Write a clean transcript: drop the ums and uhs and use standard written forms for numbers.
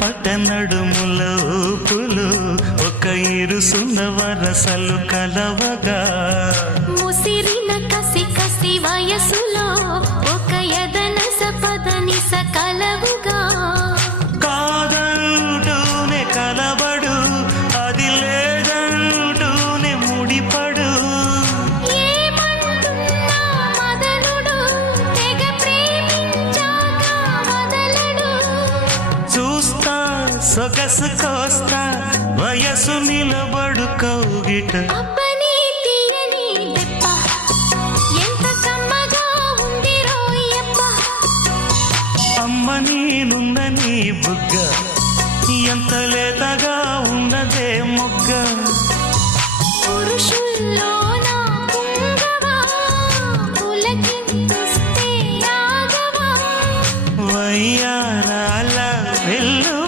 చిటపట నడుముల ఊపులు ఒక ఇరుసున్న వరసలు కలవగా ముసిరిన కసి కసి వయసులో ఒక యదన సపదని సకలవుగా కాదంటూనే కలబడు అది లేదంటూనే ముడిపడు ఏమంటున్నా మదనుడు తెగ ప్రేమించాక వదలడు చూస్తా సొగసు కోస్తా వయసు నిలబడు కౌగిట అబ్బని తీయని దెబ్బ ఎంత కమ్మగా ఉంది రోయప్ప అమ్మ నేనున్న నీ బుగ్గ ఎంత లేతగా ఉన్నదే మొగ్గ పురుషుల